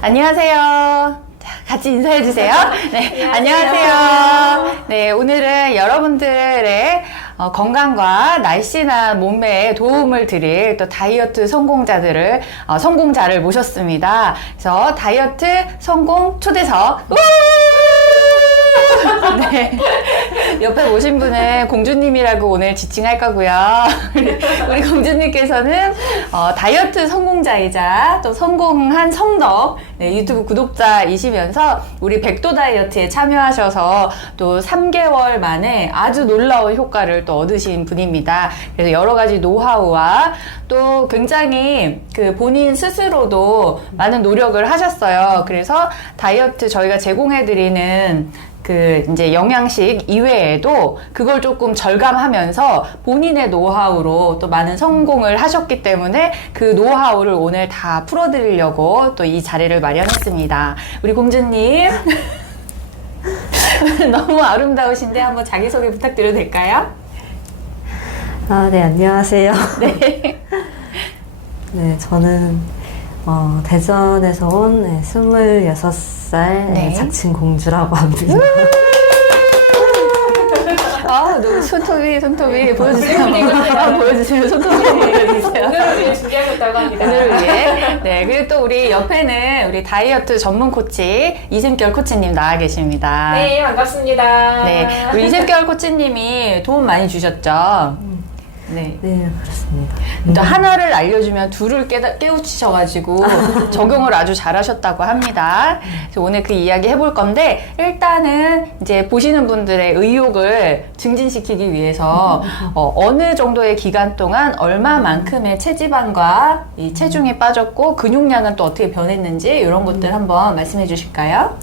안녕하세요. 자, 같이 인사해 주세요. 네, 안녕하세요. 네, 오늘은 여러분들의 건강과 날씬한 몸매에 도움을 드릴 또 다이어트 성공자를 모셨습니다. 그래서 다이어트 성공 초대석. 네. 옆에 오신 분은 공주님이라고 오늘 지칭할 거고요. 우리 공주님께서는 다이어트 성공자이자 또 성공한 성덕 유튜브 구독자이시면서 우리 백도 다이어트에 참여하셔서 또 3개월 만에 아주 놀라운 효과를 또 얻으신 분입니다. 그래서 여러 가지 노하우와 또 굉장히 본인 스스로도 많은 노력을 하셨어요. 그래서 다이어트 저희가 제공해드리는 이제 영양식 이외에도 그걸 조금 절감하면서 본인의 노하우로 또 많은 성공을 하셨기 때문에 그 노하우를 오늘 다 풀어드리려고 또 이 자리를 마련했습니다. 우리 공주님. 너무 아름다우신데 한번 자기소개 부탁드려도 될까요? 네, 안녕하세요. 네. 네, 저는 대전에서 온 26살 작친 공주라고 합니다. 너무 손톱이 보여주세요. 보여주세요. 손톱이 보여주세요. 오늘을 위해 준비하셨다고 합니다. 오늘을 위해. 네, 그리고 또 우리 옆에는 우리 다이어트 전문 코치 이승결 코치님 나와 계십니다. 네, 반갑습니다. 네, 우리 이승결 코치님이 도움 많이 주셨죠? 네. 네, 그렇습니다. 또 하나를 알려주면 둘을 깨우치셔가지고 적용을 아주 잘하셨다고 합니다. 그래서 오늘 그 이야기 해볼 건데 일단은 이제 보시는 분들의 의욕을 증진시키기 위해서 어느 정도의 기간 동안 얼마만큼의 체지방과 이 체중이 빠졌고 근육량은 또 어떻게 변했는지 이런 것들 한번 말씀해 주실까요?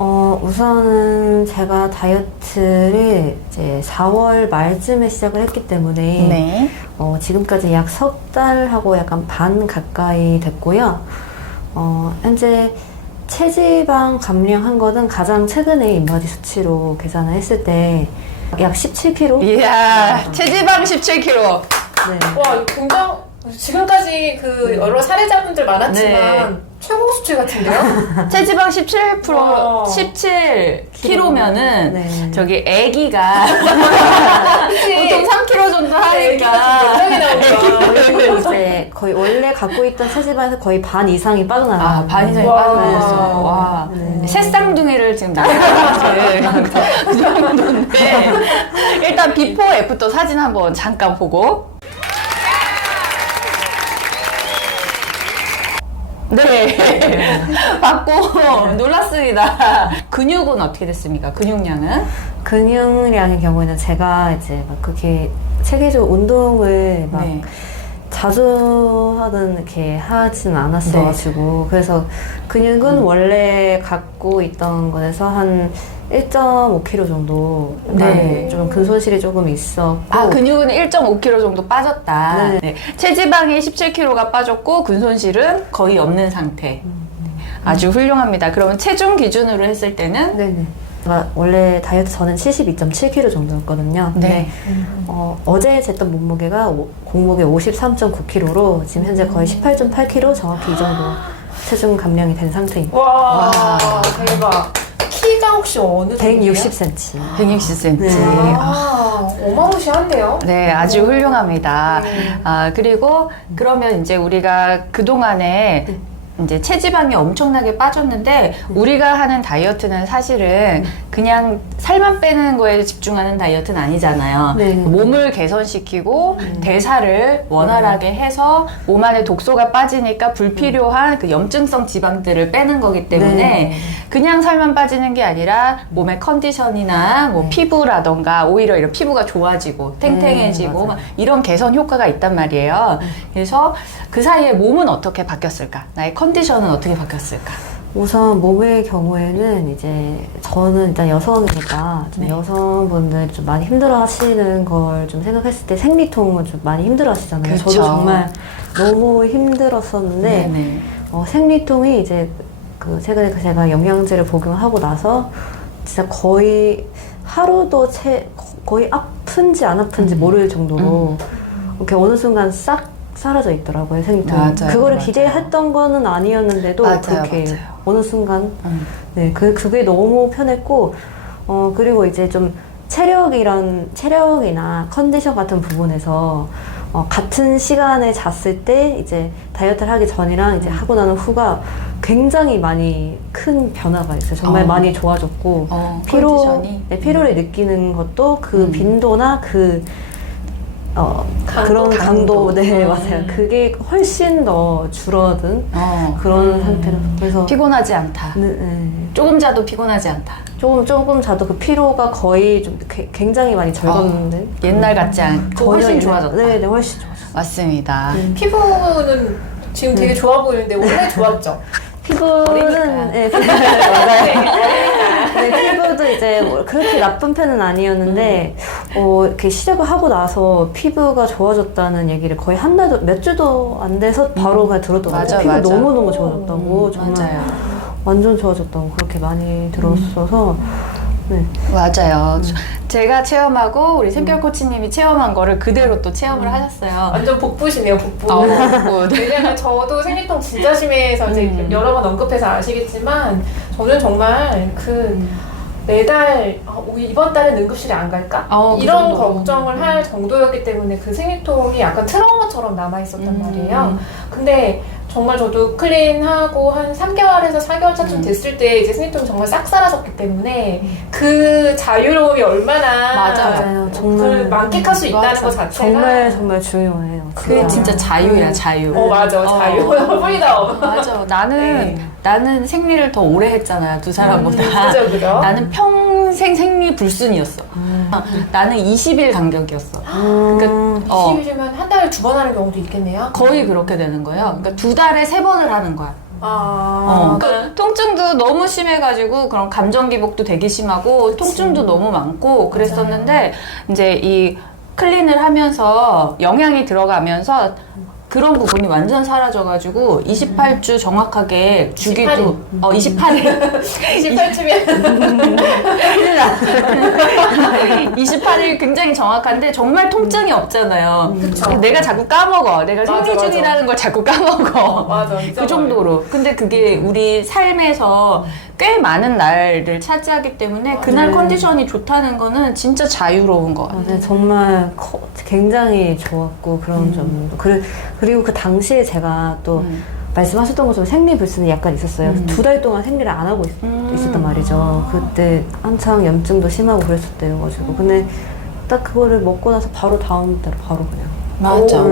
우선은 제가 다이어트를 이제 4월 말쯤에 시작을 했기 때문에 네. 지금까지 약 석 달하고 약간 반 가까이 됐고요. 현재 체지방 감량한 거는 가장 최근에 인바디 수치로 계산을 했을 때 약 17kg? 이야, 체지방 17kg. 네. 와, 굉장히 지금까지 여러 사례자분들 많았지만 네. 최고 수치 같은데요? 체지방 17%, 와. 17kg면은 네. 저기 애기가 보통 3kg 정도 하니까 몇명이 나오니까. 그리고 이제 거의 원래 갖고 있던 체지방에서 거의 반 이상이 빠져나가요. 반 이상이 와. 빠져나갔어. 와. 네. 새쌍둥이를 지금 낳은 것 같아. 그 정도인데. 일단 비포 애프터 사진 한번 잠깐 보고. 네. 받고 놀랐습니다. 근육은 어떻게 됐습니까? 근육량은? 근육량의 경우에는 제가 이제 막 그렇게 체계적으로 운동을 막 네. 자주 하든 이렇게 하진 않았어가지고 그래서 근육은 원래 갖고 있던 것에서 한 1.5kg 정도 네. 좀 근손실이 조금 있었고 근육은 1.5kg 정도 빠졌다. 네. 네. 체지방이 17kg가 빠졌고 근손실은 거의 없는 상태. 아주 훌륭합니다. 그러면 체중 기준으로 했을 때는 네네. 제가 원래 다이어트 전엔 72.7kg 정도였거든요. 네. 어제 쟀던 몸무게가 공복에 53.9kg로 지금 현재 거의 18.8kg 정확히 이 정도 체중 감량이 된 상태입니다. 와, 대박. 키가 혹시 어느 정도예요? 160cm. 160cm. 네. 어마무시한데요? 네, 아주 훌륭합니다. 그리고 그러면 이제 우리가 그동안에 이제 체지방이 엄청나게 빠졌는데 우리가 하는 다이어트는 사실은 그냥 살만 빼는 거에 집중하는 다이어트는 아니잖아요. 네. 몸을 개선시키고 대사를 원활하게 해서 몸 안에 독소가 빠지니까 불필요한 그 염증성 지방들을 빼는 거기 때문에 네. 그냥 살만 빠지는 게 아니라 몸의 컨디션이나 뭐 피부라던가 오히려 이런 피부가 좋아지고 탱탱해지고 막 이런 개선 효과가 있단 말이에요. 그래서 그 사이에 몸은 어떻게 바뀌었을까? 나의 컨디션은 어떻게 바뀌었을까? 우선 몸의 경우에는 이제 저는 일단 여성이니까 좀 네. 여성분들이 좀 많이 힘들어 하시는 걸 좀 생각했을 때 생리통을 좀 많이 힘들어 하시잖아요. 그쵸. 저도 정말 너무 힘들었었는데 네네. 생리통이 이제 최근에 제가 영양제를 복용하고 나서 진짜 거의 하루도 거의 아픈지 안 아픈지 모를 정도로 이렇게 어느 순간 싹 사라져 있더라고요, 생리통이. 맞아요, 그거를 맞아요. 기대했던 거는 아니었는데도 맞아요, 그렇게 맞아요. 어느 순간 네, 그게 너무 편했고 그리고 이제 좀 체력이나 컨디션 같은 부분에서 같은 시간에 잤을 때 이제 다이어트를 하기 전이랑 이제 하고 나는 후가 굉장히 많이 큰 변화가 있어요. 정말 많이 좋아졌고 컨디션이? 피로를 느끼는 것도 그 빈도나 그런 강도, 네 맞아요. 그게 훨씬 더 줄어든 그런 상태로 그래서 피곤하지 않다. 네. 조금 자도 피곤하지 않다. 조금 자도 그 피로가 거의 좀 굉장히 많이 적었는데 옛날 같지 않고 훨씬 좋아졌다. 네, 훨씬 좋아졌어요. 맞습니다. 피부는 지금 되게 좋아 보이는데 원래 좋았죠? 피부는 네, 맞아요. 네, 피부도 이제 뭐 그렇게 나쁜 편은 아니었는데 이렇게 시작을 하고 나서 피부가 좋아졌다는 얘기를 거의 한 달도 몇 주도 안 돼서 바로 그냥 들었더라고요. 맞아, 피부 맞아. 너무너무 좋아졌다고 정말 맞아요. 완전 좋아졌다고 그렇게 많이 들었어서 네. 맞아요. 제가 체험하고 우리 샘결 코치님이 체험한 거를 그대로 또 체험을 하셨어요. 완전 복부시네요, 복부. 복부. 왜냐면 저도 생리통 진짜 심해서 이제 여러 번 언급해서 아시겠지만 저는 정말 매달 이번 달엔 응급실에 안 갈까? 그 이런 정도. 걱정을 할 정도였기 때문에 그 생리통이 약간 트라우마처럼 남아있었단 말이에요. 근데 정말 저도 클린하고 한 3개월에서 4개월 차쯤 됐을 때 이제 생리통이 정말 싹 사라졌기 때문에 그 자유로움이 얼마나 맞아요. 정말 그걸 만끽할 수 있다는 맞아. 것 자체가 정말 중요해요. 그게 진짜 자유야, 자유. 맞아 자유 프리덤 맞아. 나는 생리를 더 오래 했잖아, 두 사람보다. 그죠 나는 평생 생리 불순이었어. 나는 20일 간격이었어. 그러니까 20일이면 한 달에 2번 하는 경우도 있겠네요. 거의 그렇게 되는 거예요. 그러니까 2달에 3번을 하는 거야. 그러니까 통증도 너무 심해가지고 그런 감정 기복도 되게 심하고 통증도 너무 많고 그랬었는데 이제 이 클린을 하면서 영양이 들어가면서 그런 부분이 완전 사라져가지고 28주 정확하게 주기도 28일 28주면 28일 굉장히 정확한데 정말 통증이 없잖아요. 그쵸. 내가 자꾸 까먹어. 내가 맞아, 생리 맞아. 중이라는 걸 자꾸 까먹어. 맞아 그 정도로. 근데 그게 우리 삶에서 꽤 많은 날을 차지하기 때문에 그날 컨디션이 좋다는 거는 진짜 자유로운 거 같아요. 네, 정말 굉장히 좋았고 그런 점도 그리고 그 당시에 제가 또 말씀하셨던 것처럼 생리불순이 약간 있었어요. 2달 동안 생리를 안 하고 있었단 말이죠. 그때 한창 염증도 심하고 그랬을 때여가지고 근데 딱 그거를 먹고 나서 바로 다음 달에 바로 그냥 맞아.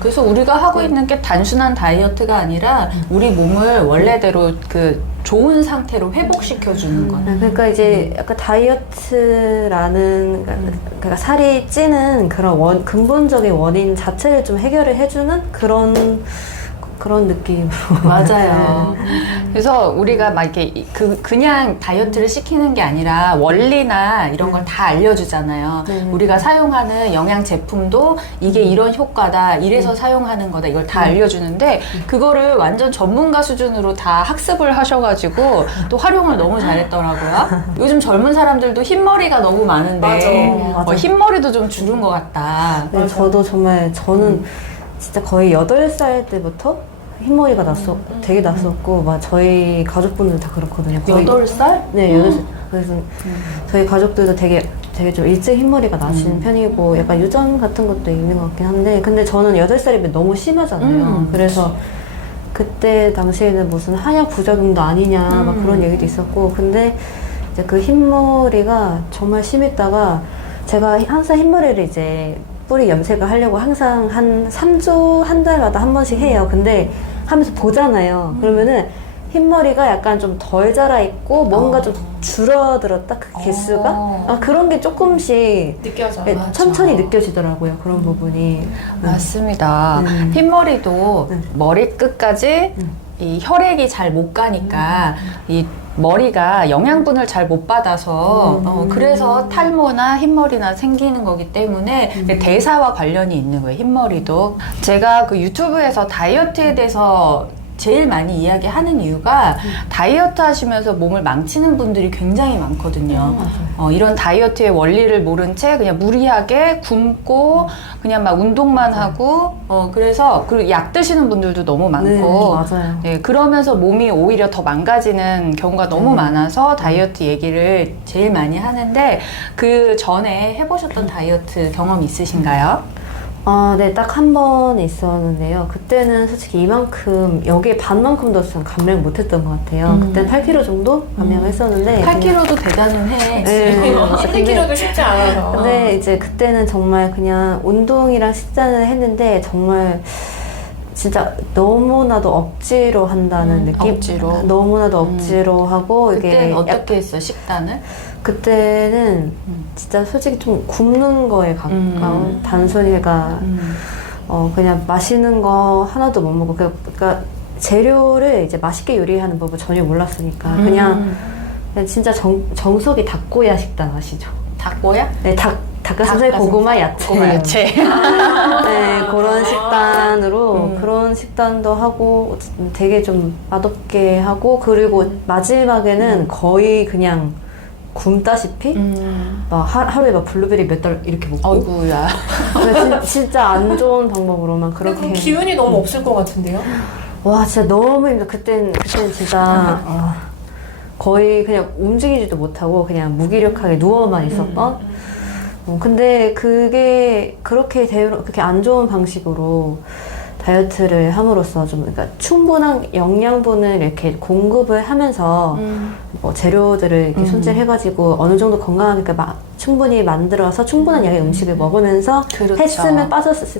그래서 우리가 하고 있는 게 단순한 다이어트가 아니라 우리 몸을 원래대로 그 좋은 상태로 회복시켜주는 거예요. 그러니까 이제 약간 다이어트라는 그러니까 살이 찌는 그런 근본적인 원인 자체를 좀 해결을 해주는 그런 느낌으로 맞아요. 그래서 우리가 막 이렇게 그냥 다이어트를 시키는 게 아니라 원리나 이런 걸 다 알려주잖아요. 우리가 사용하는 영양 제품도 이게 이런 효과다, 이래서 사용하는 거다, 이걸 다 알려주는데 그거를 완전 전문가 수준으로 다 학습을 하셔가지고 또 활용을 너무 잘했더라고요. 요즘 젊은 사람들도 흰머리가 너무 많은데 맞아. 흰머리도 좀 줄은 것 같다. 네, 저는 진짜 거의 8살 때부터 흰머리가 되게 났었고, 막 저희 가족분들 다 그렇거든요. 거의 8살? 네, 8살. 그래서 저희 가족들도 되게 좀 일찍 흰머리가 나신 편이고, 약간 유전 같은 것도 있는 것 같긴 한데, 근데 저는 8살이면 너무 심하잖아요. 그래서 그때 당시에는 무슨 한약 부작용도 아니냐, 막 그런 얘기도 있었고, 근데 이제 그 흰머리가 정말 심했다가, 제가 항상 흰머리를 이제 뿌리 염색을 하려고 항상 한 3주, 한 달마다 한 번씩 해요. 근데 하면서 보잖아요. 그러면은 흰머리가 약간 좀 덜 자라있고 뭔가 좀 줄어들었다, 그 개수가? 그런 게 조금씩 느껴져. 네, 천천히 느껴지더라고요. 그런 부분이. 맞습니다. 흰머리도 머리 끝까지 이 혈액이 잘 못 가니까 이 머리가 영양분을 잘 못 받아서 그래서 탈모나 흰머리나 생기는 거기 때문에 대사와 관련이 있는 거예요. 흰머리도 제가 그 유튜브에서 다이어트에 대해서 제일 많이 이야기하는 이유가 다이어트 하시면서 몸을 망치는 분들이 굉장히 많거든요. 이런 다이어트의 원리를 모른 채 그냥 무리하게 굶고 그냥 막 운동만 하고 그래서 그리고 약 드시는 분들도 너무 많고 네, 맞아요. 네, 그러면서 몸이 오히려 더 망가지는 경우가 너무 많아서 다이어트 얘기를 제일 많이 하는데 그 전에 해보셨던 다이어트 경험 있으신가요? 네, 딱 한 번 있었는데요. 그때는 솔직히 이만큼, 여기에 반만큼도 저는 감량 못했던 것 같아요. 그때는 8kg 정도 감량했었는데. 8kg도 대단은 해. 네, 맞아요. 1kg도 쉽지 않아서. 근데 이제 그때는 정말 그냥 운동이랑 식단을 했는데 정말 진짜 너무나도 억지로 한다는 느낌? 억지로. 너무나도 억지로 하고 그때는 이게 어떻게 했어요, 식단을? 그때는 진짜 솔직히 좀 굶는 거에 가까운 단순히가 그냥 맛있는 거 하나도 못 먹고 그러니까 재료를 이제 맛있게 요리하는 법을 전혀 몰랐으니까 그냥 진짜 정석이 닭고야 식단 아시죠? 닭고야? 네, 닭가슴살, 고구마, 야채. 고구마, 야채. 네, 그런 식단으로 그런 식단도 하고 되게 좀 맛없게 하고 그리고 마지막에는 거의 그냥 굶다시피 막 하루에 막 블루베리 몇 달 이렇게 먹고 어이구야. 진짜 안 좋은 방법으로만 근데 그렇게 그 기운이 너무 없을 것 같은데요? 와 진짜 너무 힘들어. 그땐 진짜 거의 그냥 움직이지도 못하고 그냥 무기력하게 누워만 있었던 근데 그게 그렇게 안 좋은 방식으로 다이어트를 함으로써 좀 그러니까 충분한 영양분을 이렇게 공급을 하면서 뭐 재료들을 이렇게 손질해가지고 어느 정도 건강하게 그러니까 충분히 만들어서 충분한 양의 음식을 먹으면서 그렇죠. 했으면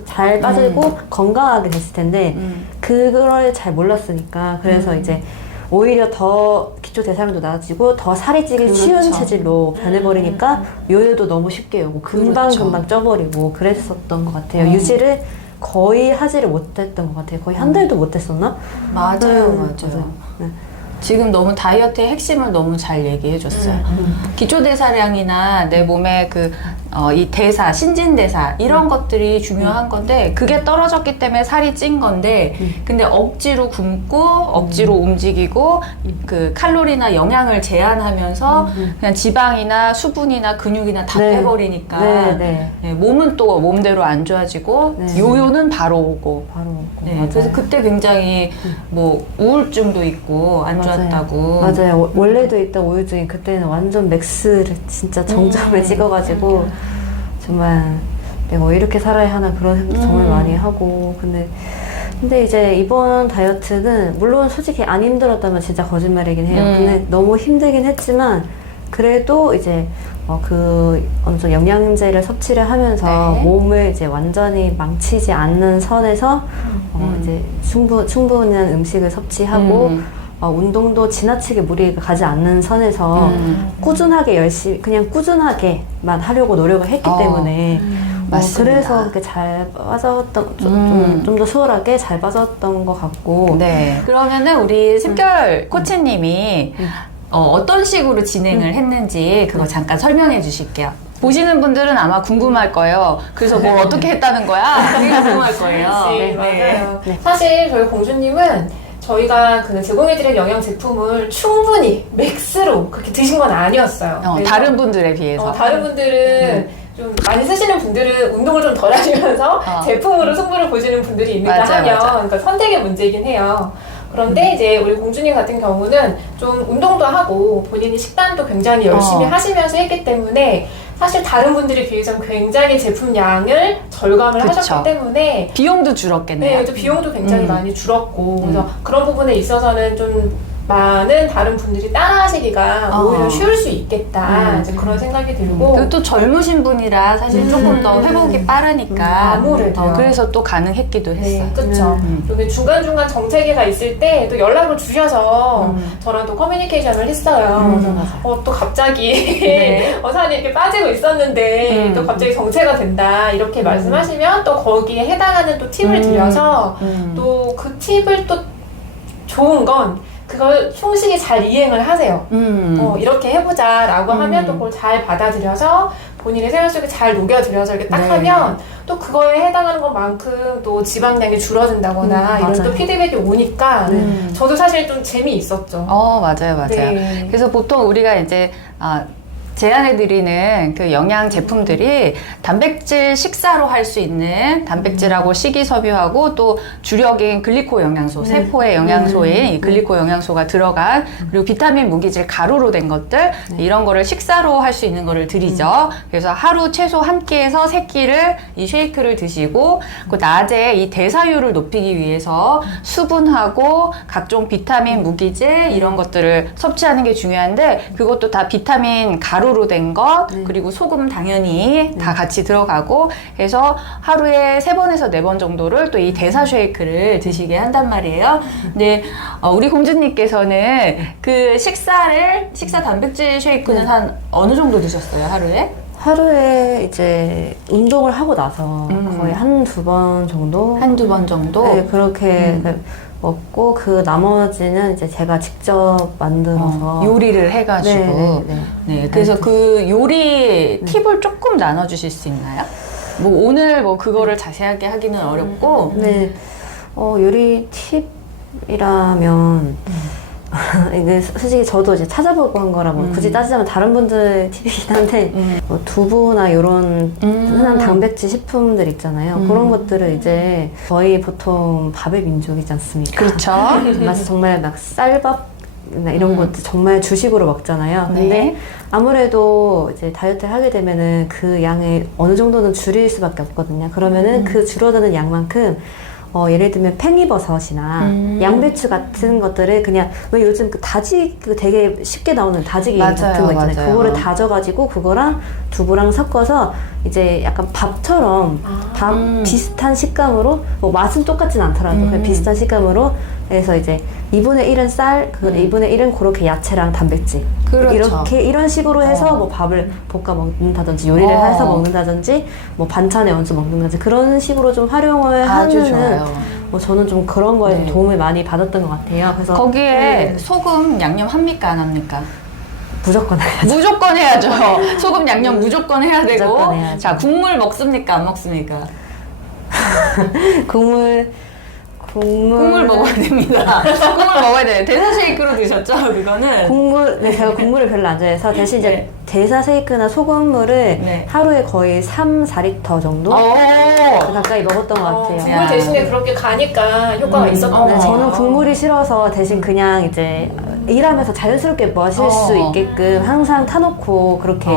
잘 빠지고 건강하게 됐을 텐데 그걸 잘 몰랐으니까 그래서 이제 오히려 더 기초 대사량도 낮아지고 더 살이 찌기 쉬운 체질로 변해버리니까 요요도 너무 쉽게 오고 금방 쪄버리고 그랬었던 것 같아요. 유지를 거의 하지를 못했던 것 같아요. 거의 한 달도 못했었나? 맞아요. 네. 지금 너무 다이어트의 핵심을 너무 잘 얘기해줬어요. 기초대사량이나 내 몸의 이 대사, 신진대사 이런 것들이 중요한 건데 그게 떨어졌기 때문에 살이 찐 건데 근데 억지로 굶고 억지로 움직이고 그 칼로리나 영양을 제한하면서 그냥 지방이나 수분이나 근육이나 다 네. 빼버리니까 네. 네, 몸은 또 몸대로 안 좋아지고 네. 요요는 바로 오고 바로 먹고. 네, 맞아요. 그래서 그때 굉장히 뭐 우울증도 있고 안 좋았다고. 맞아요. 원래도 있던 우울증이 그때는 완전 맥스를 진짜 정점을 찍어가지고 정말 내가 왜 이렇게 살아야 하나 그런 생각 정말 많이 하고 근데 이제 이번 다이어트는 물론 솔직히 안 힘들었다면 진짜 거짓말이긴 해요. 근데 너무 힘들긴 했지만 그래도 이제 어느 정도 영양제를 섭취를 하면서 네. 몸을 이제 완전히 망치지 않는 선에서 이제 충분한 음식을 섭취하고 운동도 지나치게 무리가 가지 않는 선에서 꾸준하게 열심히 그냥 꾸준하게만 하려고 노력을 했기 때문에 맞습니다. 그래서 그렇게 잘 빠졌던 좀 더 수월하게 잘 빠졌던 것 같고 네. 그러면은 우리 습결 코치님이 어떤 식으로 진행을 했는지 그거 잠깐 설명해 주실게요. 보시는 분들은 아마 궁금할 거예요. 그래서 뭘 어떻게 했다는 거야? 되게 궁금할 거예요. 네, 맞아요. 사실 저희 공주님은 저희가 그 제공해드린 영양 제품을 충분히 맥스로 그렇게 드신 건 아니었어요. 그래서 다른 분들에 비해서. 다른 분들은 좀 많이 쓰시는 분들은 운동을 좀 덜 하시면서 제품으로 승부를 보시는 분들이 있는가 맞아, 하면 맞아. 그러니까 선택의 문제이긴 해요. 그런데 이제 우리 공주님 같은 경우는 좀 운동도 하고 본인이 식단도 굉장히 열심히 하시면서 했기 때문에 사실 다른 분들에 비해서 굉장히 제품 양을 절감을 그쵸. 하셨기 때문에 비용도 줄었겠네요. 네, 또 비용도 굉장히 많이 줄었고 그래서 그런 부분에 있어서는 좀 많은 다른 분들이 따라하시기가 오히려 쉬울 수 있겠다 이제 그런 생각이 들고 그리고 또 젊으신 분이라 사실 조금 더 회복이 빠르니까 아무래도요. 그래서 또 가능했기도 했어요. 네, 그렇죠. 그리고 중간중간 정체기가 있을 때 또 연락을 주셔서 저랑 또 커뮤니케이션을 했어요. 그래서 또 갑자기 네. 살이 이렇게 빠지고 있었는데 또 갑자기 정체가 된다 이렇게 말씀하시면 또 거기에 해당하는 또 팁을 드려서 또 그 팁을 또 좋은 건 그걸 충실히 잘 이행을 하세요. 이렇게 해보자라고 하면 또 그걸 잘 받아들여서 본인의 생활 속에 잘 녹여들여서 이렇게 딱 네. 하면 또 그거에 해당하는 것만큼 또 지방량이 줄어든다거나 이런 맞아요. 또 피드백이 오니까 저도 사실 좀 재미있었죠. 맞아요. 네. 그래서 보통 우리가 이제 제안해드리는 그 영양 제품들이 단백질 식사로 할 수 있는 단백질하고 식이섬유하고 또 주력인 글리코 영양소, 세포의 영양소인 이 글리코 영양소가 들어간 그리고 비타민 무기질 가루로 된 것들 이런 거를 식사로 할 수 있는 거를 드리죠. 그래서 하루 최소 한 끼에서 세 끼를 이 쉐이크를 드시고 그 낮에 이 대사율을 높이기 위해서 수분하고 각종 비타민 무기질 이런 것들을 섭취하는 게 중요한데 그것도 다 비타민 가루로 된 것 그리고 소금 당연히 다 같이 들어가고 해서 하루에 3번에서 4번 정도를 또 이 대사 쉐이크를 드시게 한단 말이에요. 근데 우리 공주님께서는 그 식사 단백질 쉐이크는 한 어느 정도 드셨어요, 하루에? 하루에 이제 운동을 하고 나서 거의 한두 번 정도? 한두 번 정도? 네, 그렇게 먹고 그 나머지는 이제 제가 직접 만들어서 요리를 해가지고 네, 그래서 그 요리 팁을 조금 나눠주실 수 있나요? 뭐 오늘 뭐 그거를 자세하게 하기는 어렵고 네, 요리 팁이라면 이게 솔직히 저도 이제 찾아보고 한 거라 뭐 굳이 따지자면 다른 분들 팁이긴 한데 뭐 두부나 이런 흔한 단백질 식품들 있잖아요. 그런 것들을 이제 저희 보통 밥의 민족이지 않습니까? 그렇죠. 맛이 정말 막 쌀밥 이런 것도 정말 주식으로 먹잖아요. 근데 네. 아무래도 이제 다이어트를 하게 되면은 그 양을 어느 정도는 줄일 수밖에 없거든요. 그러면은 그 줄어드는 양만큼 예를 들면 팽이버섯이나 양배추 같은 것들을 그냥 왜 요즘 그 그 되게 쉽게 나오는 다지기 같은 거 있잖아요. 맞아요. 그거를 다져가지고 그거랑 두부랑 섞어서 이제 약간 밥처럼 밥 비슷한 식감으로 뭐 맛은 똑같진 않더라도 그냥 비슷한 식감으로 해서 이제 2분의 1은 쌀, 2분의 1은 그렇게 야채랑 단백질. 그렇죠. 이런 식으로 해서 뭐 밥을 볶아 먹는다든지 요리를 해서 먹는다든지 뭐 반찬에 얹어 먹는다든지 그런 식으로 좀 활용을 아주 하면은 좋아요. 뭐 저는 좀 그런 거에 좀 도움을 많이 받았던 것 같아요. 그래서 거기에 소금 양념 합니까 안 합니까? 무조건 해야죠. 무조건 해야죠. 소금 양념 무조건 해야 되고. 무조건 해야죠. 자, 국물 먹습니까 안 먹습니까? 국물 먹어야 됩니다. 국물 먹어야 돼요. 대사 쉐이크로 드셨죠? 그거는. 네, 제가 국물을 별로 안 좋아해서 대신 이제 대사 쉐이크나 소금물을 하루에 거의 3, 4리터 정도 가까이 먹었던 것 같아요. 국물 대신에 그렇게 가니까 효과가 있었던 것 네, 같아요. 저는 국물이 싫어서 대신 그냥 이제 일하면서 자연스럽게 마실 수 있게끔 항상 타놓고 그렇게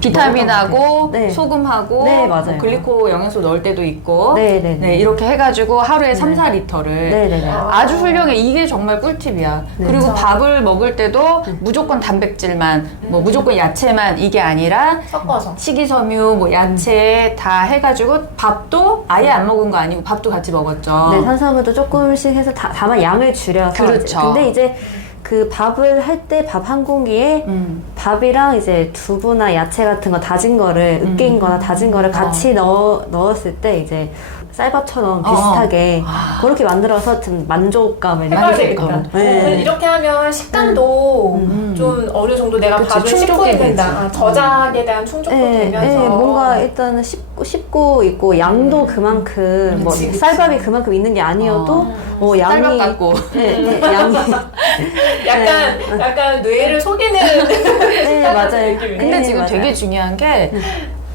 비타민하고 네. 소금하고 네, 맞아요. 뭐 글리코 영양소 넣을 때도 있고 네. 이렇게 해가지고 하루에 3, 4리터를 네네네. 아주 훌륭해. 이게 정말 꿀팁이야. 그리고 밥을 먹을 때도 무조건 단백질만 뭐 무조건 야채만 이게 아니라 섞어서 식이섬유, 뭐 야채 다 해가지고 밥도 아예 안 먹은 거 아니고 밥도 같이 먹었죠. 네, 탄수화물도 조금씩 해서 다만 양을 줄여서 그렇죠. 근데 이제 그 밥을 할 때 밥 한 공기에 밥이랑 이제 두부나 야채 같은 거 다진 거를 으깬 거나 다진 거를 같이 넣었을 때 이제 쌀밥처럼 비슷하게 그렇게 만들어서 좀 만족감을 해봐야 느낄 되겠다. 거예요. 네. 이렇게 하면 식감도 좀 어느 정도 내가 밥을 씹고 충족이 있는다. 저작에 대한 충족도 되면서 뭔가 일단은 씹고 있고 양도 그만큼 뭐 그치. 쌀밥이 그만큼 있는 게 아니어도 뭐 양이 쌀밥 같고. 양이 약간 뇌를 속이는 맞아요. 근데 지금 맞아요. 되게 중요한 게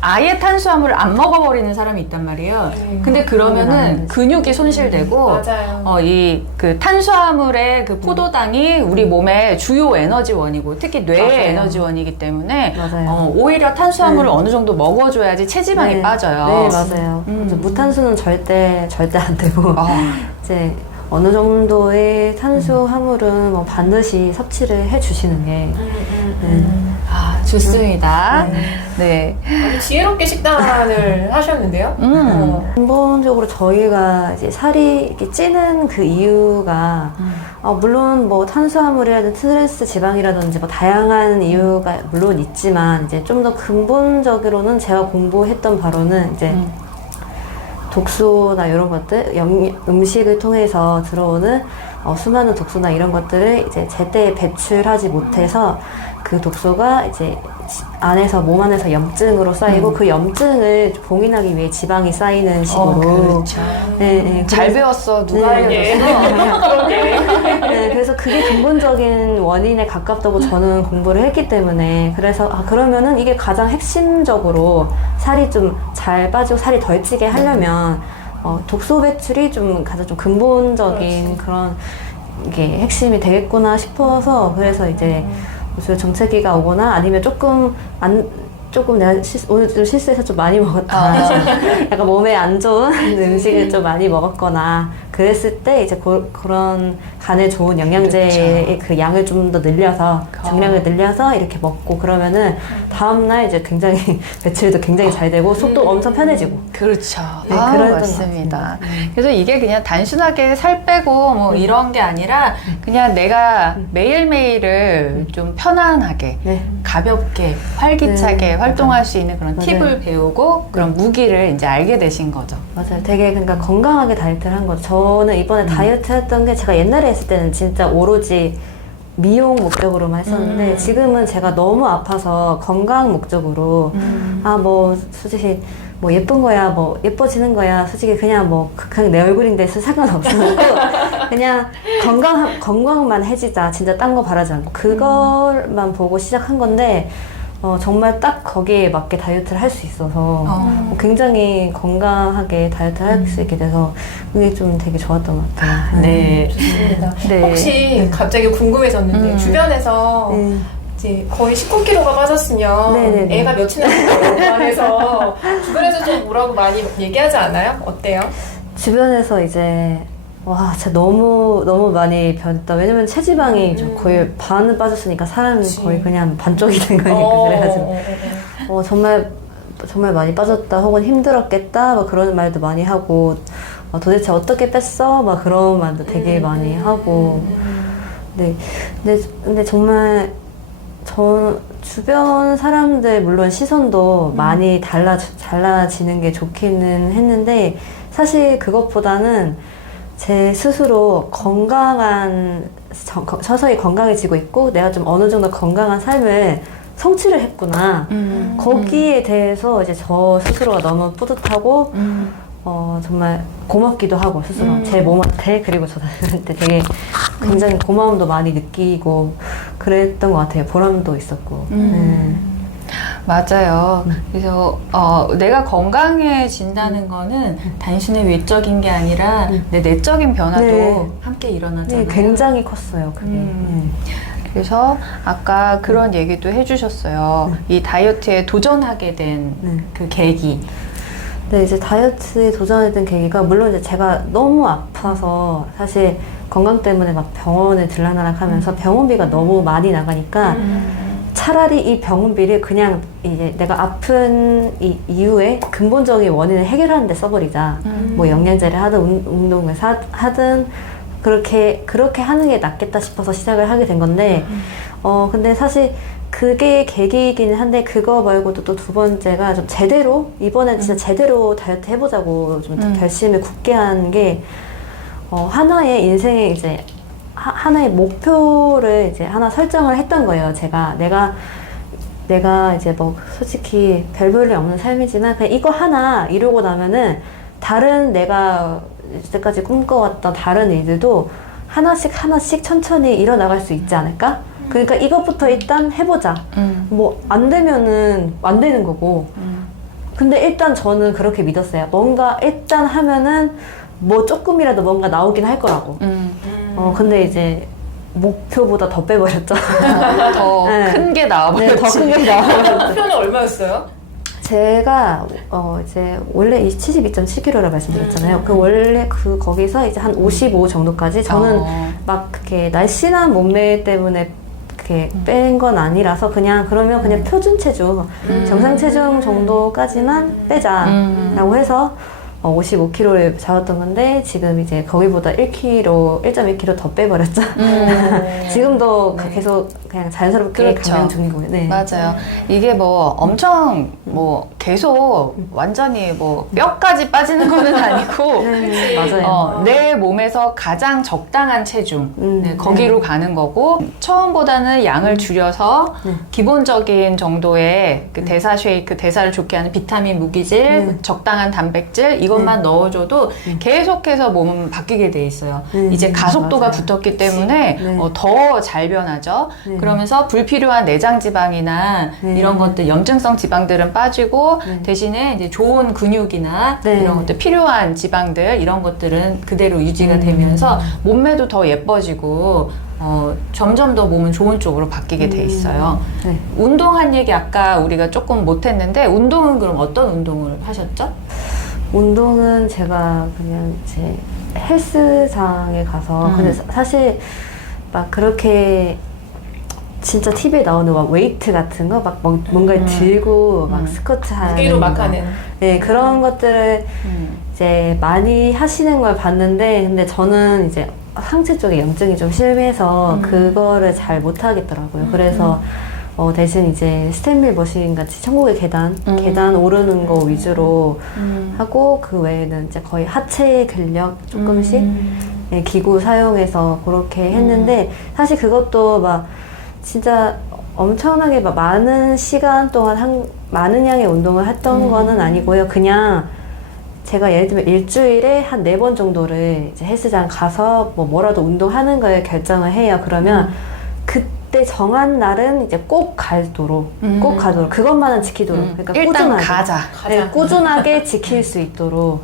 아예 탄수화물을 안 먹어버리는 사람이 있단 말이에요. 근데 그러면은 근육이 손실되고, 맞아요. 이 그 탄수화물의 그 포도당이 우리 몸의 주요 에너지원이고, 특히 뇌의 맞아요. 에너지원이기 때문에, 맞아요. 오히려 탄수화물을 어느 정도 먹어줘야지 체지방이 빠져요. 네, 맞아요. 그래서 무탄수는 절대 안 되고, 이제 어느 정도의 탄수화물은 뭐 반드시 섭취를 해주시는 게. 좋습니다. 네. 아주 지혜롭게 식단을 하셨는데요. 근본적으로 저희가 이제 살이 이렇게 찌는 그 이유가 물론 뭐 탄수화물이라든지 트랜스 지방이라든지 뭐 다양한 이유가 물론 있지만 이제 좀 더 근본적으로는 제가 공부했던 바로는 이제 독소나 이런 것들 음식을 통해서 들어오는 수많은 독소나 이런 것들을 이제 제때 배출하지 못해서 그 독소가 이제 안에서 몸 안에서 염증으로 쌓이고 그 염증을 봉인하기 위해 지방이 쌓이는 식으로. 그렇죠. 네, 잘 그래서- 배웠어. 누가 네. 알려줬어? 네, 그래서 그게 근본적인 원인에 가깝다고 저는 공부를 했기 때문에 그래서 그러면은 이게 가장 핵심적으로 살이 좀 잘 빠지고 살이 덜 찌게 하려면 독소 배출이 좀 가장 좀 근본적인 그런 게 핵심이 되겠구나 싶어서 그래서 이제 무슨 정체기가 오거나 아니면 조금 내가 오늘 좀 실수해서 좀 많이 먹었다. 약간 몸에 안 좋은 음식을 좀 많이 먹었거나 그랬을 때 이제 그런 간에 좋은 영양제의 그 양을 좀 더 늘려서 정량을 늘려서 이렇게 먹고 그러면은 다음날 이제 굉장히 배출도 굉장히 잘 되고 속도 엄청 편해지고. 그렇죠. 네, 아, 그랬던 것 맞습니다. 같습니다. 그래서 이게 그냥 단순하게 살 빼고 뭐 이런 게 아니라 그냥 내가 매일매일을 좀 편안하게 네. 가볍게 활기차게 네, 활동할 수 있는 그런 맞아요. 팁을 배우고 그런 무기를 이제 알게 되신 거죠. 맞아요. 되게 그러니까 건강하게 다이어트를 한 거죠. 저는 이번에 다이어트 했던 게 제가 옛날에 했을 때는 진짜 오로지 미용 목적으로만 했었는데 지금은 제가 너무 아파서 건강 목적으로 뭐 솔직히 뭐 예쁜 거야 뭐 예뻐지는 거야 솔직히 그냥 뭐 그냥 내 얼굴인데 상관없고 그냥 건강만 해지자 진짜 딴 거 바라지 않고 그걸만 보고 시작한 건데 정말 딱 거기에 맞게 다이어트를 할 수 있어서 굉장히 건강하게 다이어트를 할 수 있게 돼서 그게 좀 되게 좋았던 것 같아요. 네. 좋습니다. 네. 혹시 갑자기 궁금해졌는데 주변에서 네. 이제 거의 19kg가 빠졌으면 네네네. 애가 몇이나 된다고 해서 주변에서 좀 뭐라고 많이 얘기하지 않아요? 어때요? 주변에서 이제 와 진짜 너무 많이 변했다. 왜냐면 체지방이 좀 거의 반은 빠졌으니까 사람이 그치. 거의 그냥 반쪽이 된 거니까 그래가지고 정말 많이 빠졌다 혹은 힘들었겠다 막 그런 말도 많이 하고 도대체 어떻게 뺐어? 막 그런 말도 되게 많이 하고 네. 근데 정말 저 주변 사람들 물론 시선도 많이 달라지는 게 좋기는 했는데 사실 그것보다는 제 스스로 서서히 건강해지고 있고 내가 좀 어느 정도 건강한 삶을 성취를 했구나. 거기에 대해서 이제 저 스스로가 너무 뿌듯하고 정말 고맙기도 하고 스스로 제 몸한테 그리고 저한테 되게 굉장히 고마움도 많이 느끼고 그랬던 것 같아요. 보람도 있었고. 맞아요. 그래서 내가 건강해진다는 거는 단순히 외적인 게 아니라 내 내적인 변화도 네. 함께 일어나잖아요. 네, 굉장히 컸어요. 그게. 그래서 아까 그런 얘기도 해주셨어요. 이 다이어트에 도전하게 된 그 계기. 네, 이제 다이어트에 도전했던 계기가 물론 이제 제가 너무 아파서 사실 건강 때문에 막 병원에 들락날락 하면서 병원비가 너무 많이 나가니까 차라리 이 병원비를 그냥 이제 내가 아픈 이후에 근본적인 원인을 해결하는 데 써버리자. 뭐 영양제를 하든 운동을 하든 그렇게 하는 게 낫겠다 싶어서 시작을 하게 된 건데 근데 사실 그게 계기이긴 한데 그거 말고도 또 두 번째가 좀 제대로 이번엔 진짜 제대로 다이어트 해보자고 좀 결심을 굳게 한 게 하나의 인생에 이제 하나의 목표를 이제 하나 설정을 했던 거예요. 내가 이제 뭐 솔직히 별 볼일 없는 삶이지만 그냥 이거 하나 이루고 나면은 다른 내가 이때까지 꿈꿔왔던 다른 일들도 하나씩 천천히 일어나갈 수 있지 않을까? 그러니까 이것부터 일단 해보자. 뭐 안 되면은 안 되는 거고. 근데 일단 저는 그렇게 믿었어요. 뭔가 일단 하면은 뭐 조금이라도 뭔가 나오긴 할 거라고. 근데 이제 목표보다 더 빼버렸죠. 더 큰 게 나와버렸지. 네, 더 큰 게 나와버렸죠. 목표는 얼마였어요? 제가 이제 원래 72.7kg라 말씀드렸잖아요. 그 원래 거기서 이제 한 55 정도까지 저는 막 그렇게 날씬한 몸매 때문에 그렇게 뺀 건 아니라서 그러면 표준 체중, 정상 체중 정도까지만 빼자라고 해서 55kg를 잡았던 건데 지금 이제 거기보다 1.1kg 더 빼버렸죠. 지금도 네. 계속 그냥 자연스럽게 그렇죠. 감량 중이고요. 네. 맞아요. 이게 뭐 엄청 뭐 계속 완전히 뭐 뼈까지 빠지는 거는 아니고 네, 맞아요. 내 몸에서 가장 적당한 체중 네, 거기로 가는 거고 처음보다는 양을 줄여서 네. 기본적인 정도의 그 대사 쉐이크, 대사를 좋게 하는 비타민, 무기질, 네. 적당한 단백질 이것만 넣어줘도 계속해서 몸은 바뀌게 돼 있어요. 이제 가속도가 맞아요. 붙었기 때문에 네. 더 잘 변하죠. 네. 그러면서 불필요한 내장 지방이나 네. 이런 것들 염증성 지방들은 빠지고 네. 대신에 이제 좋은 근육이나 네. 이런 것들 필요한 지방들 이런 것들은 그대로 유지가 되면서 몸매도 더 예뻐지고 점점 더 몸은 좋은 쪽으로 바뀌게 돼 있어요. 네. 운동한 얘기 아까 우리가 조금 못했는데 운동은 그럼 어떤 운동을 하셨죠? 운동은 제가 그냥 이제 헬스장에 가서 근데 사실 막 그렇게 진짜 TV에 나오는 막 웨이트 같은 거 막 뭔가를 들고 막 스쿼트 하는 무게로 막 거. 하는. 네, 그런 것들을 이제 많이 하시는 걸 봤는데 근데 저는 이제 상체 쪽에 염증이 좀 심해서 그거를 잘 못 하겠더라고요. 그래서 대신 이제 스탠밀 머신 같이 천국의 계단 오르는 거 위주로 하고 그 외에는 이제 거의 하체 근력 조금씩 예, 기구 사용해서 그렇게 했는데 사실 그것도 막 진짜 엄청나게 막 많은 시간 동안 많은 양의 운동을 했던 거는 아니고요. 그냥 제가 예를 들면 일주일에 한 4번 정도를 이제 헬스장 가서 뭐라도 운동하는 걸 결정을 해요. 그러면 그때 정한 날은 이제 꼭 가도록 그것만은 지키도록 그러니까 일단 꾸준하게 가자. 네, 꾸준하게 지킬 수 있도록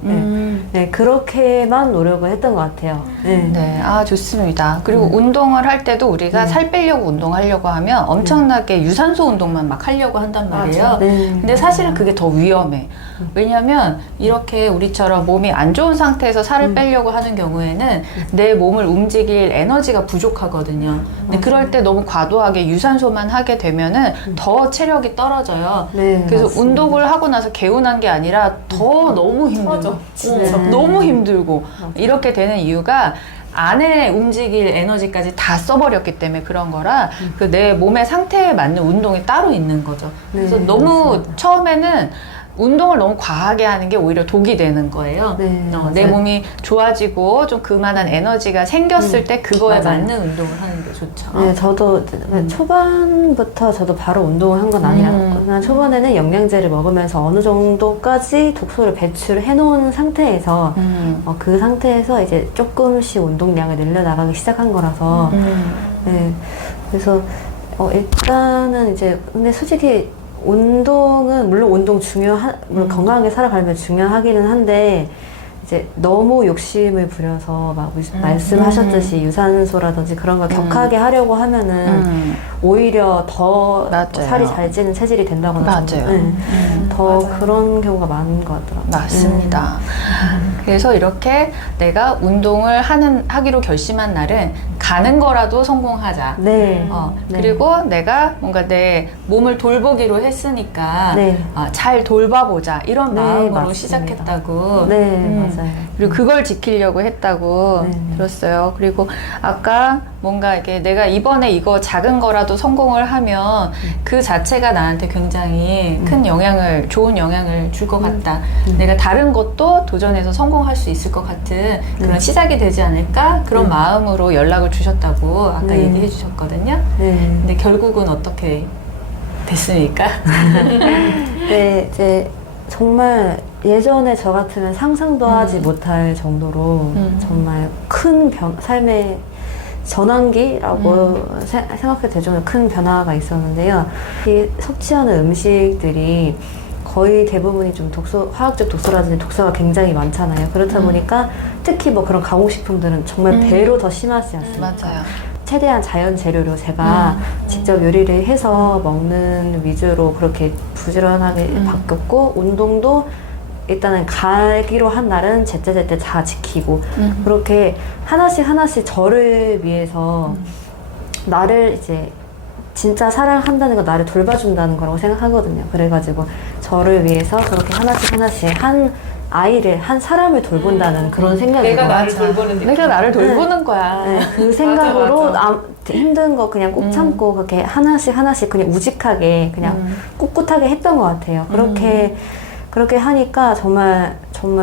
네, 그렇게만 노력을 했던 것 같아요. 네. 네, 좋습니다. 그리고 운동을 할 때도 우리가 살 빼려고 운동하려고 하면 엄청나게 유산소 운동만 막 하려고 한단 말이에요. 맞아. 네. 근데 사실은 그게 더 위험해. 왜냐면 이렇게 우리처럼 몸이 안 좋은 상태에서 살을 빼려고 하는 경우에는 내 몸을 움직일 에너지가 부족하거든요. 근데 그럴 때 너무 과도하게 유산소만 하게 되면은 더 체력이 떨어져요. 네, 그래서 맞습니다. 운동을 하고 나서 개운한 게 아니라 더 너무 힘들고 맞아, 진짜. 너무 힘들고 이렇게 되는 이유가 안에 움직일 에너지까지 다 써버렸기 때문에 그런 거라 그 내 몸의 상태에 맞는 운동이 따로 있는 거죠. 그래서 네, 너무 맞습니다. 처음에는 운동을 너무 과하게 하는 게 오히려 독이 되는 거예요. 네, 내 맞아요. 몸이 좋아지고 좀 그만한 에너지가 생겼을 때 그거에 맞아요. 맞는 운동을 하는 게 좋죠. 네, 저도 초반부터 저도 바로 운동을 한 건 아니라 그냥 초반에는 영양제를 먹으면서 어느 정도까지 독소를 배출해 놓은 상태에서 그 상태에서 이제 조금씩 운동량을 늘려나가기 시작한 거라서 네, 그래서 일단은 이제 근데 솔직히 운동은 물론 운동 물론 건강하게 살아가려면 중요하기는 한데 이제 너무 욕심을 부려서 막 말씀하셨듯이 유산소라든지 그런 걸 격하게 하려고 하면은 오히려 더 맞아요. 살이 잘 찌는 체질이 된다거나 맞아요. 더 맞아요. 그런 경우가 많은 것 같더라고요. 맞습니다. 그래서 이렇게 내가 운동을 하기로 결심한 날은 가는 거라도 성공하자. 네. 네. 그리고 내가 뭔가 내 몸을 돌보기로 했으니까 네. 잘 돌봐보자 이런 네, 마음으로 맞습니다. 시작했다고. 네, 맞아요. 그리고 그걸 지키려고 했다고 네. 들었어요. 그리고 아까 뭔가 이게 내가 이번에 이거 작은 거라도 성공을 하면 그 자체가 나한테 굉장히 큰 좋은 영향을 줄 것 같다. 내가 다른 것도 도전해서 성공할 수 있을 것 같은 그런 시작이 되지 않을까? 그런 마음으로 연락을 주셨다고 아까 얘기해 주셨거든요. 네. 근데 결국은 어떻게 됐습니까? 네, 이제 정말 예전에 저 같으면 상상도 하지 못할 정도로 정말 큰 삶의 전환기라고 생각해도 될 정도로 큰 변화가 있었는데요. 이 섭취하는 음식들이 거의 대부분이 좀 화학적 독소라든지 독소가 굉장히 많잖아요. 그렇다 보니까 특히 뭐 그런 가공식품들은 정말 배로 더 심하지 않습니까? 맞아요. 최대한 자연 재료로 제가 직접 요리를 해서 먹는 위주로 그렇게 부지런하게 바뀌었고 운동도 일단은 가기로 한 날은 제때제때 다 지키고 그렇게 하나씩 저를 위해서 나를 이제 진짜 사랑한다는 건 나를 돌봐준다는 거라고 생각하거든요. 그래가지고 저를 위해서 그렇게 하나씩 한 아이를, 한 사람을 돌본다는 그런 생각이 내가 들어요. 나를 돌보는 느낌. 내가 나를 돌보는 거야. 네, 그 생각으로 맞아. 힘든 거 그냥 꼭 참고 그렇게 하나씩 그냥 우직하게 그냥 꿋꿋하게 했던 것 같아요. 그렇게 하니까 정말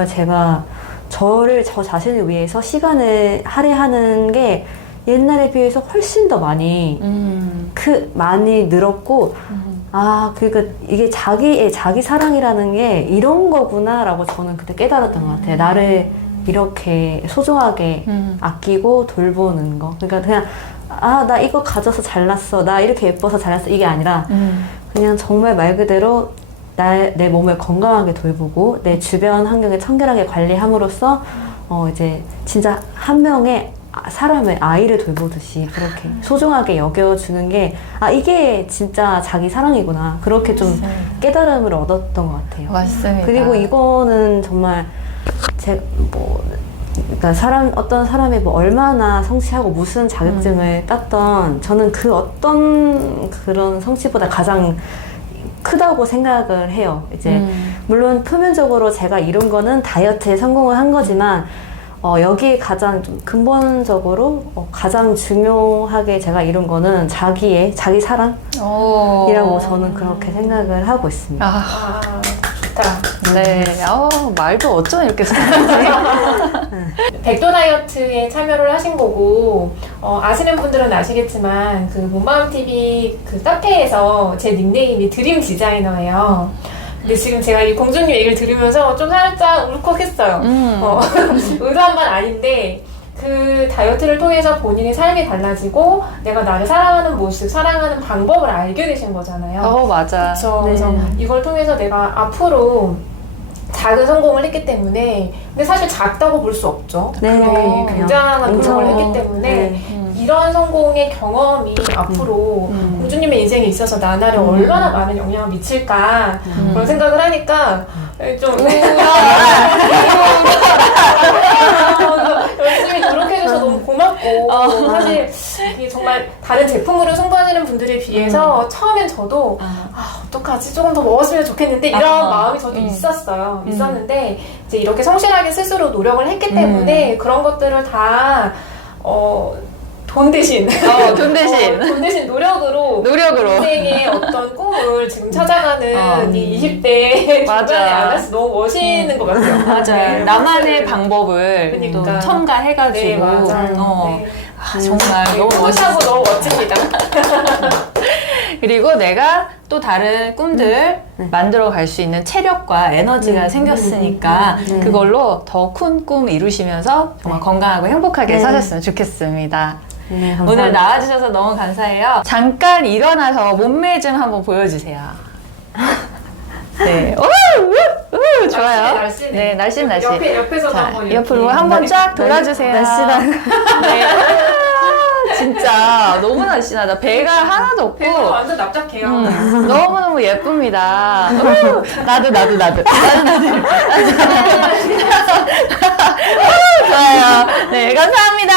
제가 저 자신을 위해서 시간을 할애하는 게 옛날에 비해서 훨씬 더 많이 많이 늘었고 그러니까 이게 자기 사랑이라는 게 이런 거구나라고 저는 그때 깨달았던 것 같아요. 나를 이렇게 소중하게 아끼고 돌보는 거. 그러니까 그냥 나 이거 가져서 잘났어. 나 이렇게 예뻐서 잘났어. 이게 아니라 그냥 정말 말 그대로 내 몸을 건강하게 돌보고 내 주변 환경을 청결하게 관리함으로써 이제 진짜 한 명의 사람을, 아이를 돌보듯이 그렇게 소중하게 여겨주는 게 이게 진짜 자기 사랑이구나. 그렇게 좀 깨달음을 얻었던 것 같아요. 맞습니다. 그리고 이거는 정말 그러니까 어떤 사람이 뭐 얼마나 성취하고 무슨 자격증을 땄던, 저는 그 어떤 그런 성취보다 가장 크다고 생각을 해요. 이제 물론 표면적으로 제가 이룬 거는 다이어트에 성공을 한 거지만 여기에 가장 좀 근본적으로 가장 중요하게 제가 이룬 거는 자기 사랑이라고 저는 그렇게 생각을 하고 있습니다. 좋다. 네. 말도 어쩜 이렇게 잘하지? 백도 다이어트에 참여를 하신 거고, 아시는 분들은 아시겠지만, 그 몸마음TV 그 카페에서 제 닉네임이 드림 디자이너예요. 근데 지금 제가 이 공주님 얘기를 들으면서 좀 살짝 울컥했어요. 의도한 건 아닌데, 그 다이어트를 통해서 본인의 삶이 달라지고, 내가 나를 사랑하는 모습, 사랑하는 방법을 알게 되신 거잖아요. 맞아. 그렇죠. 네. 그래서 이걸 통해서 내가 앞으로 작은 성공을 했기 때문에, 근데 사실 작다고 볼 수 없죠. 네, 그게 굉장한 엄청, 노력을 했기 때문에 네. 이런 성공의 경험이 앞으로 공주님의 인생에 있어서 나날에 얼마나 많은 영향을 미칠까 그런 생각을 하니까 좀 열심히 노력해줘서 너무 고맙고 사실 이게 정말 다른 제품으로 승부하시는 분들에 비해서 처음엔 저도 어떡하지? 조금 더 먹었으면 좋겠는데 이런 마음이 저도 있었어요. 있었는데 이제 이렇게 성실하게 스스로 노력을 했기 때문에 그런 것들을 다 돈 대신 돈 대신. 돈 대신 노력으로 인생의 어떤 꿈을 지금 찾아가는 이 20대 중간에 아가씨 너무 멋있는 것 같아요. 맞아요. 네, 나만의 방법을 그러니까. 또 첨가해가지고. 네, 맞아요. 네. 정말 너무 너무 멋있어. 멋있고 너무 멋집니다. 그리고 내가 또 다른 꿈들 만들어 갈 수 있는 체력과 에너지가 생겼으니까 그걸로 더 큰 꿈 이루시면서 정말 건강하고 행복하게 사셨으면 좋겠습니다. 네, 오늘 나와주셔서 너무 감사해요. 잠깐 일어나서 몸매 좀 한번 보여주세요. 네. 오, 좋아요. 날씬해. 네, 날씬. 옆에서도 자, 한번 옆으로 이렇게. 한번 쫙 돌아주세요. 네. 진짜 너무 날씬하다. 배가 하나도 없고. 배가 완전 납작해요. 너무너무 예쁩니다. 나도. 좋아요. 네, 감사합니다.